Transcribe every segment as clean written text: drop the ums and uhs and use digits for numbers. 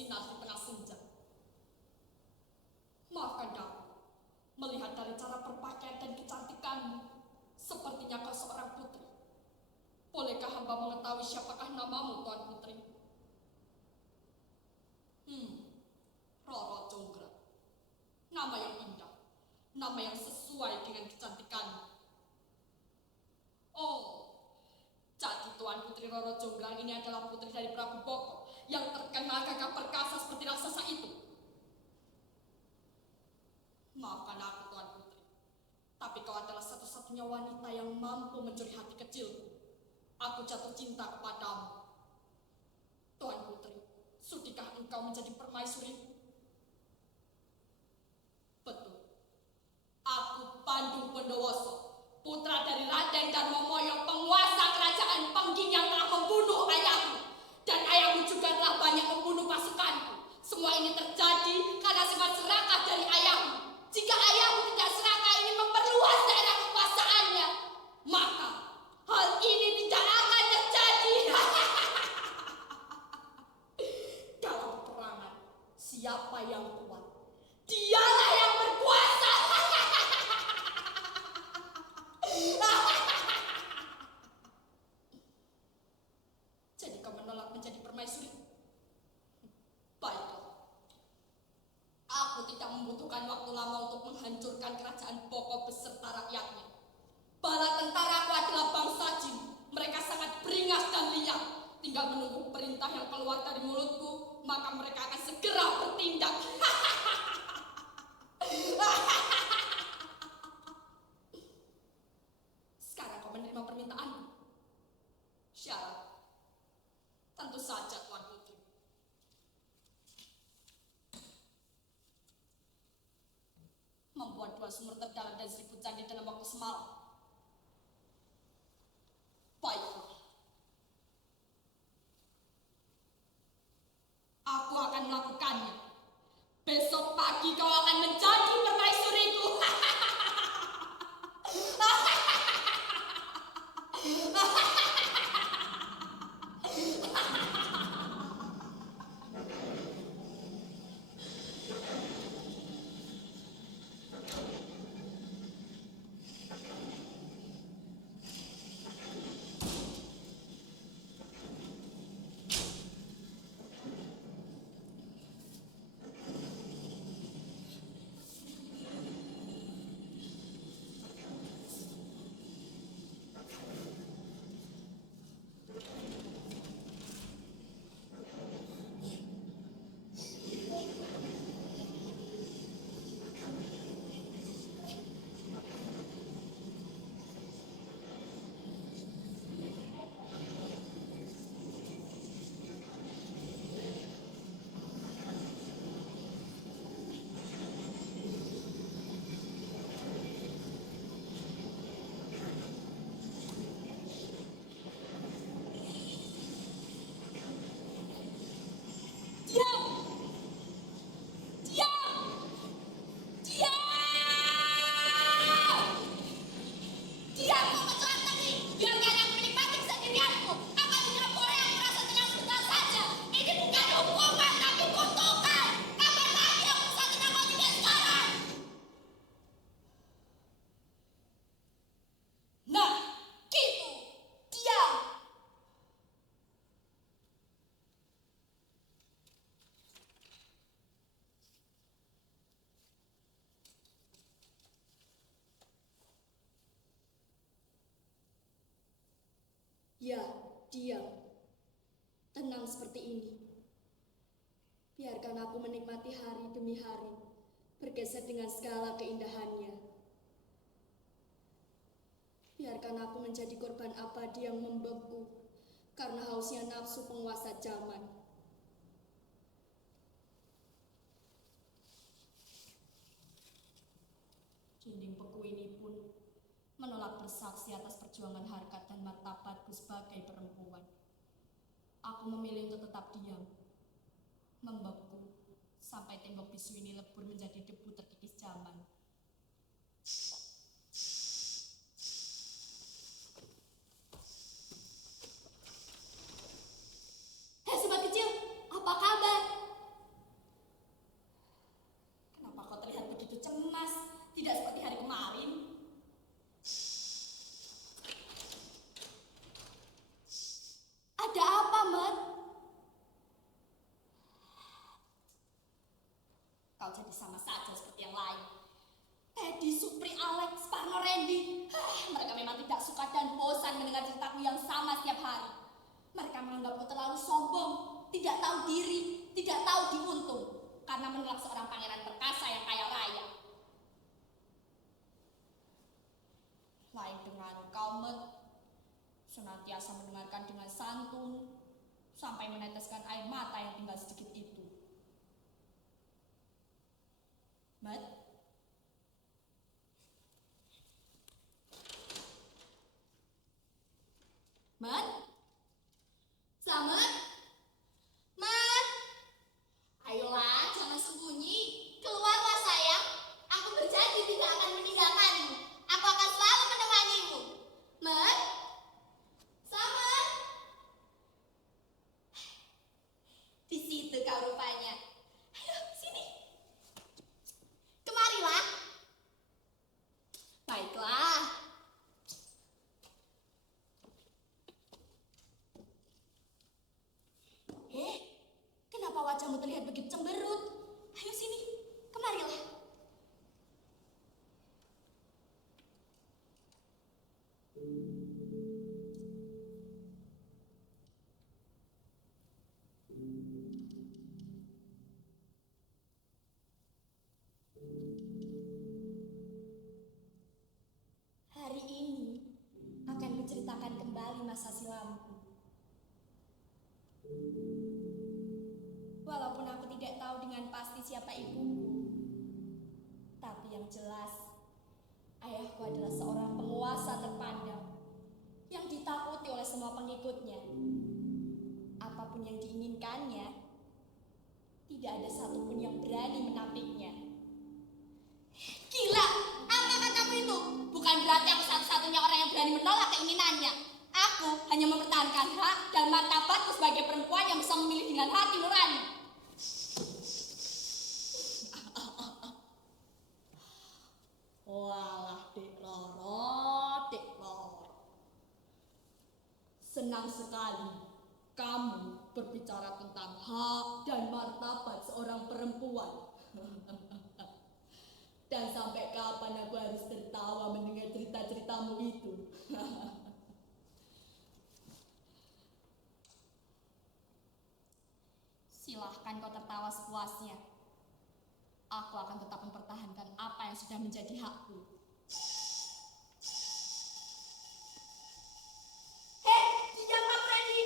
bersinar di tengah senja. Maafkan aku, melihat dari cara berpakaian dan kecantikanmu, sepertinya kau seorang putri. Bolehkah hamba mengetahui siapakah namamu, Tuan Putri? Roro Jonggrang. Nama yang indah, nama yang sesuai dengan kecantikanmu. Oh, jadi Tuan Putri Roro Jonggrang ini adalah putri dari Prabu Boko yang terkenal gagah perkasa seperti raksasa itu. Maafkan aku, Tuan Putri, tapi kau adalah satu-satunya wanita yang mampu mencuri hati kecilku. Aku jatuh cinta kepadamu. Tuan Putri, sudikah engkau menjadi permaisuriku? Betul. Aku Pandung Bondowoso, putra dari Raden Darmomoyo, penguasa kerajaan Pengging yang telah membunuh ayahmu. Dan ayahmu juga telah banyak membunuh pasukanku. Semua ini terjadi karena sifat serakah dari ayahmu. Jika ayahmu tidak serakah ini memperluas daerah kekuasaannya, maka hal ini tidak akan terjadi. Dalam peperangan, siapa yang kuat, dialah yang berkuasa. Jadi kau menolak menjadi permaisuri? Baiklah. Aku tidak membutuhkan waktu lama untuk menghancurkan kerajaan Boko beserta rakyatnya. Bala tentaraku adalah bangsa jin. Mereka sangat beringas dan liar. Tinggal menunggu perintah yang keluar dari mulutku, maka mereka akan segera bertindak. Sekarang kau menerima permintaanku. Syarat? Tentu saja, Tuan Putri. Membuat 2 sumur terdalam dan 1000 candi dalam waktu semalam. Baiklah. Aku akan melakukannya. Besok pagi kau akan menjadi permaisuriku. Ya, diam. Tenang seperti ini. Biarkan aku menikmati hari demi hari, bergeser dengan segala keindahannya. Biarkan aku menjadi korban abadi yang membeku karena hausnya nafsu penguasa zaman. Dinding beku ini pun menolak bersaksi atas perjuangan harkat dan martabatku sebagai perempuan. Aku memilih untuk tetap diam, membeku, sampai tembok bisu ini lebur menjadi debu terkikis zaman. Hei sobat kecil, apa kabar? Kau jadi sama saja seperti yang lain. Teddy, Supri, Alex, Parno, Randy. Mereka memang tidak suka dan bosan mendengar ceritaku yang sama setiap hari. Mereka menganggapku terlalu sombong, tidak tahu diri, tidak tahu diuntung, karena menolak seorang pangeran perkasa yang kaya raya. Lain dengan kau, senantiasa mendengarkan dengan santun, sampai meneteskan air mata yang tinggal sedikit itu. Mat? Mat? Selamat? Mat? Ayolah, jangan sembunyi. Keluarlah sayang. Aku berjanji tidak akan meninggalkanmu. Aku akan selalu menemanimu. Mat? Selamat? Di situ kau rupanya. Ayo, sini. Kemarilah. Baiklah. Kenapa wajahmu terlihat begitu cemberut? Ayo sini, kemarilah. Hari ini akan menceritakan kembali masa silamku. Walaupun aku tidak tahu dengan pasti siapa ibuku, tapi yang jelas, ayahku adalah seorang penguasa terpandang yang ditakuti oleh semua pengikutnya. Apapun yang diinginkannya, tidak ada satupun yang berani menampiknya. Gila, apa katamu itu? Bukan berarti aku satu-satunya orang yang berani menolak keinginannya. Aku hanya mempertahankan hak dan martabatku sebagai perempuan yang bisa memilih dengan hati nurani. Walah, Dek Loro, Dek Loro. Senang sekali kamu berbicara tentang hak dan martabat seorang perempuan. Dan sampai kapan aku harus tertawa mendengar cerita-ceritamu itu? Silahkan kau tertawa sepuasnya. Aku akan tetap mempertahankan apa yang sudah menjadi hakku. Hei, diam kamu, Randy.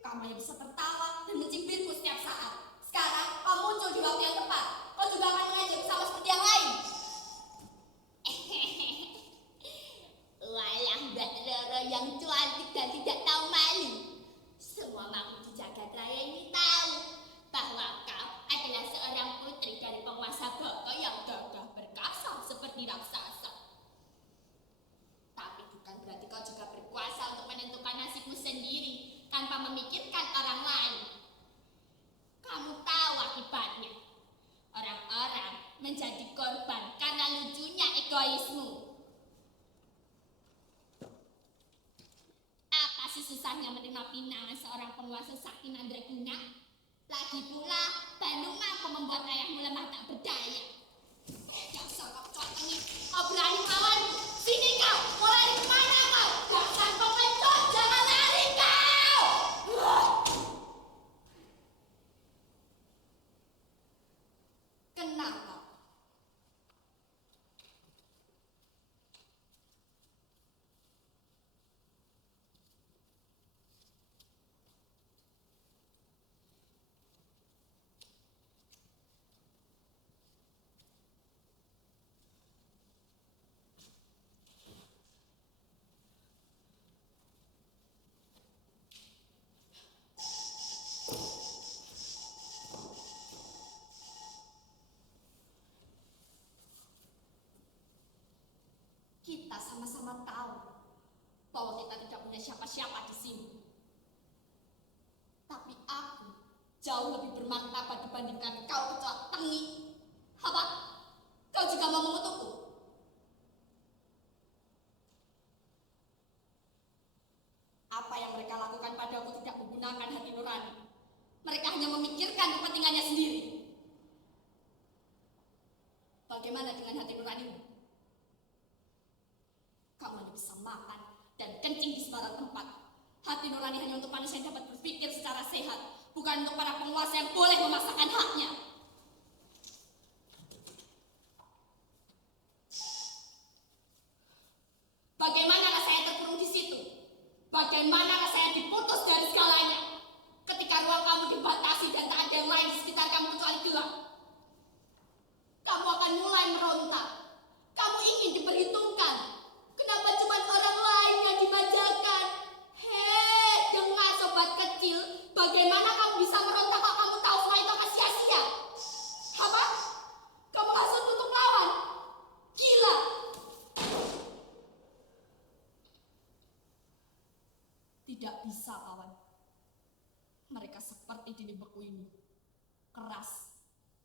Kamu yang bisa tertawa dan mencibirku setiap saat. Sekarang kau muncul di waktu yang tepat. Kau juga akan mengajakku sama seperti yang lain. Walah, Mbak Roro yang cantik dan tidak tahu malu. Semua makhluk di jagat raya ini tahu bahwa kau adalah seorang putri dari penguasa Baka yang gagah perkasa seperti raksasa. Tapi bukan berarti kau juga berkuasa untuk menentukan nasibmu sendiri tanpa memikirkan orang lain. Kamu tahu akibatnya. Orang-orang menjadi korban karena lucunya egoismu. Apa sih susahnya menerima pinangan seorang penguasa sakti mandraguna? Lagi pula, Bandung mampu membuat ayahmu lemah tak berdaya. Dasar kau cotengin, kau berani melawanku. Sini kau, mau lari kemana kau? Dasar pengecut, jangan lari kau! Kenapa? Kita sama-sama tahu bahwa kita tidak punya siapa-siapa di sini. Tapi aku jauh lebih bermartabat dibandingkan kau kecoa tengik. Apa? Kau juga mau mengutukku? Apa yang mereka lakukan padaku tidak menggunakan hati nurani. Mereka hanya memikirkan kepentingannya sendiri. bagaimana dengan hati nuranimu? Kamu hanya bisa makan dan kencing di sembarang tempat. Hati nurani hanya untuk manusia yang dapat berpikir secara sehat, bukan untuk para penguasa yang boleh memaksakan haknya. Bagaimana rasanya terkurung di situ? Bagaimana rasanya diputus dari segalanya? Ketika ruang kamu dibatasi dan tak ada yang lain di sekitar kamu kecuali gelap. Kamu akan mulai meronta. Kamu ingin diperhitungkan. Kenapa cuma orang lain yang dimanjakan? Hei, dengar sobat kecil. Bagaimana kamu bisa meronta kalau kamu tahu semua itu akan sia-sia? Apa? Kamu maksud untuk lawan? Gila. Tidak bisa, kawan. Mereka seperti dinding beku ini. Keras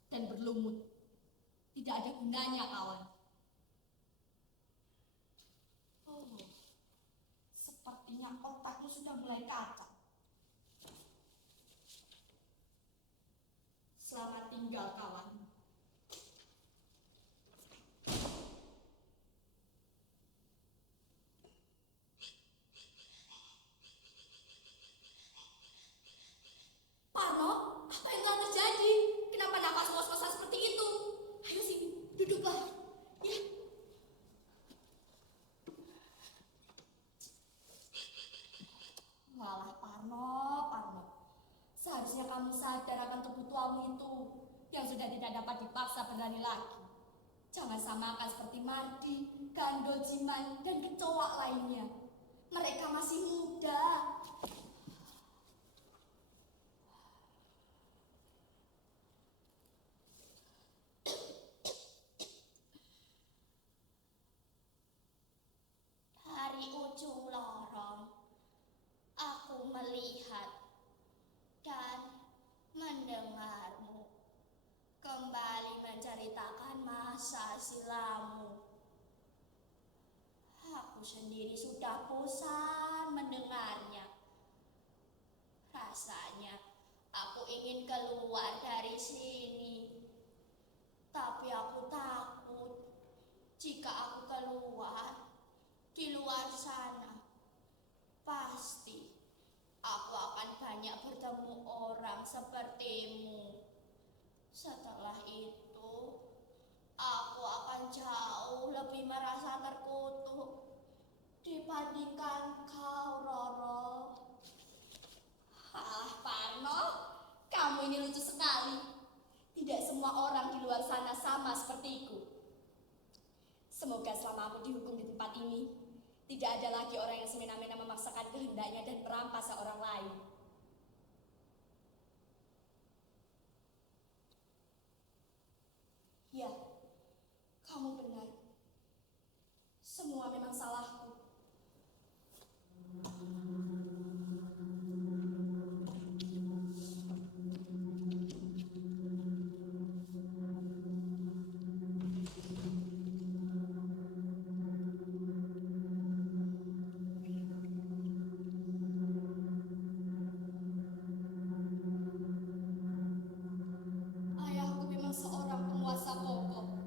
dan berlumut. Tidak ada gunanya, kawan. Oh, sepertinya otakku sudah mulai kacau. Selamat tinggal, kawan. Parno, apa yang telah terjadi? Kenapa nafas ngos-ngosan seperti itu? Ayo sini, duduklah. Ya. Walah, Parno. Seharusnya kamu sadar akan tubuh tuamu itu yang sudah tidak dapat dipaksa berani lagi. Jangan samakan seperti Mardi, Gandol Jiman, dan kecoa lainnya. Mereka masih muda. Dari ujung lorong, aku melihat dan mendengarmu kembali menceritakan masa silammu. Aku sendiri sudah bosan mendengarnya. Rasanya aku ingin keluar dari sini. Tapi aku takut jika aku keluar, di luar sana pasti aku akan banyak bertemu orang sepertimu. Setelah itu, aku akan jauh lebih merasa terkutuk dibandingkan kau, Roro. Alah, Parno, kamu ini lucu sekali. Tidak semua orang di luar sana sama sepertiku. Semoga selama aku dihukum di tempat ini, tidak ada lagi orang yang semena-mena memaksakan kehendaknya dan merampas orang lain. Ya, kamu benar. Semua memang salahku. Ayahku memang seorang penguasa kokoh.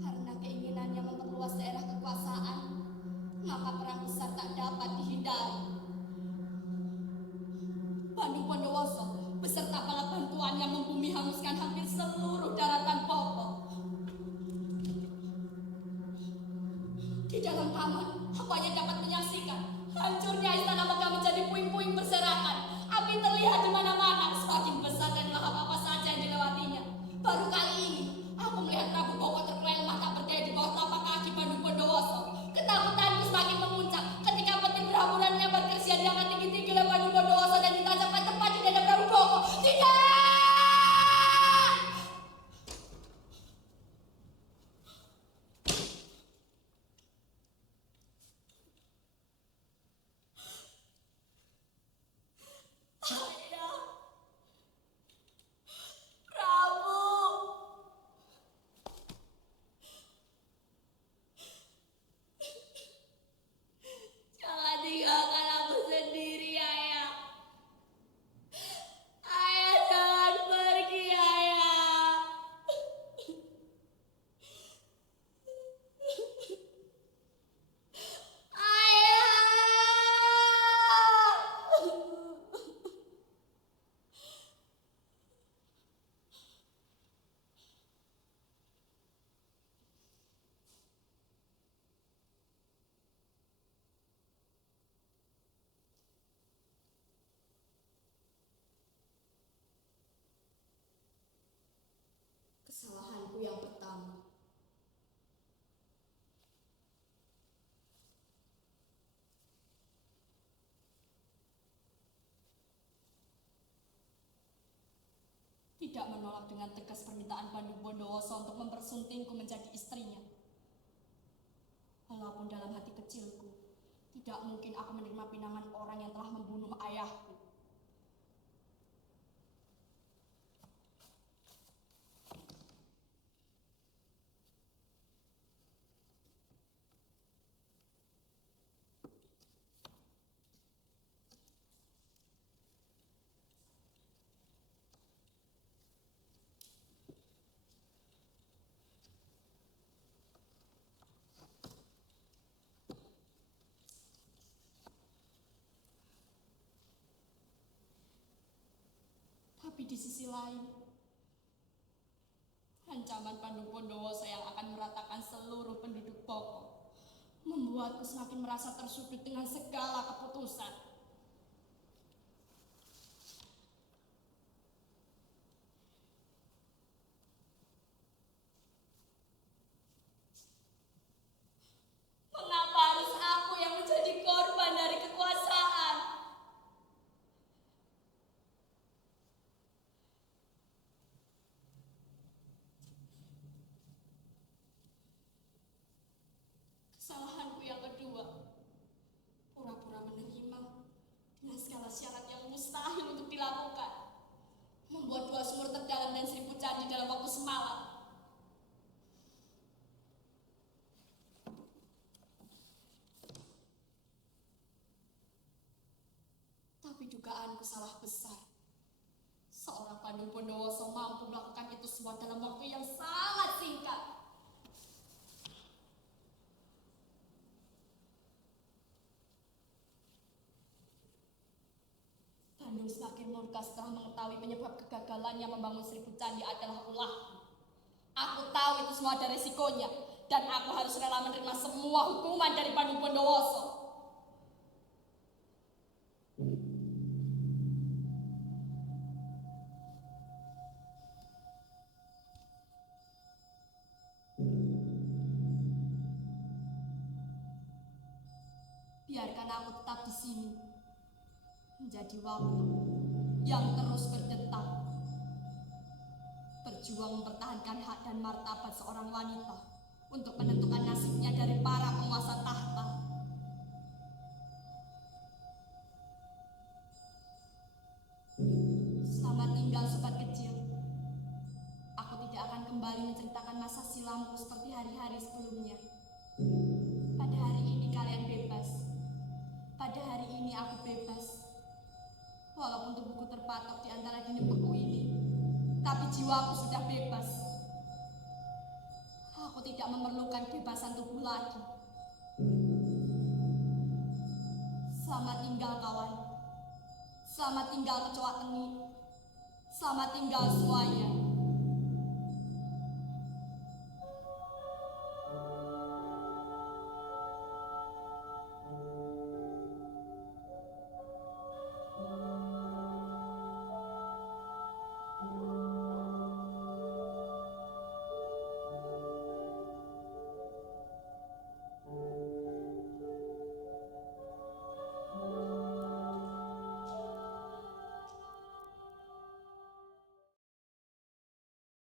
Karena keinginannya memperluas daerah kekuasaan, maka perang besar tak dapat dihindari. Bandung Bondowoso beserta bala bantuannya membumi hanguskan hampir seluruh daratan Popo. Di dalam taman, aku hanya dapat menyaksikan hancurnya istana megah menjadi puing-puing berserakan. Api terlihat di mana-mana, semakin besar dan lahap apa saja yang dilewatinya. Baru kali ini, aku melihat Prabu Boko terkeleng mata berdaya di bawah telapak kaki Bandung Bondowoso. Ketakutanku semakin memuncak ketika petir berhamburan menyambar kersian yang tinggi-tinggi oleh Bandung Bondowoso dan ditancapkan tepat di dada Prabu Boko. Tidak! Ayah, Prabu, Kesalahanku yang pertama. Tidak menolak dengan tegas permintaan Pandu Bondowoso untuk mempersuntingku menjadi istrinya. Walaupun dalam hati kecilku, tidak mungkin aku menerima pinangan orang yang telah membunuh ayahku. Tapi di sisi lain, ancaman Pandu Bondowoso yang akan meratakan seluruh penduduk Poko membuatku semakin merasa tersudut dengan segala keputusan. Mengapa harus aku yang menjadi korban dari kekuasaan? Kesalahanku yang kedua, pura-pura menerima dengan segala syarat yang mustahil untuk dilakukan, membuat 2 sumur terdalam dan 1000 candi dalam waktu semalam. Tapi dugaanku salah besar. Seorang Pandu Bondowoso mampu melakukan itu semua dalam waktu yang sangat singkat. Pandu semakin murka setelah mengetahui penyebab kegagalannya membangun 1000 candi adalah ulahku. Aku tahu itu semua ada resikonya, dan aku harus rela menerima semua hukuman dari Pandu Bondowoso. Biarkan aku tetap di sini, menjadi waktu yang terus berdetak, berjuang mempertahankan hak dan martabat seorang wanita untuk menentukan nasibnya dari para penguasa tahta. Selamat tinggal sobat kecil. Aku tidak akan kembali menceritakan masa silamku seperti hari-hari sebelumnya. Pada hari ini kalian bebas. Pada hari ini aku bebas. Walaupun tubuhku terpatok di antara dinding beku ini, tapi jiwaku sudah bebas. Aku tidak memerlukan kebebasan tubuh lagi. Selamat tinggal kawan. Selamat tinggal kecoa tengik. Selamat tinggal semuanya.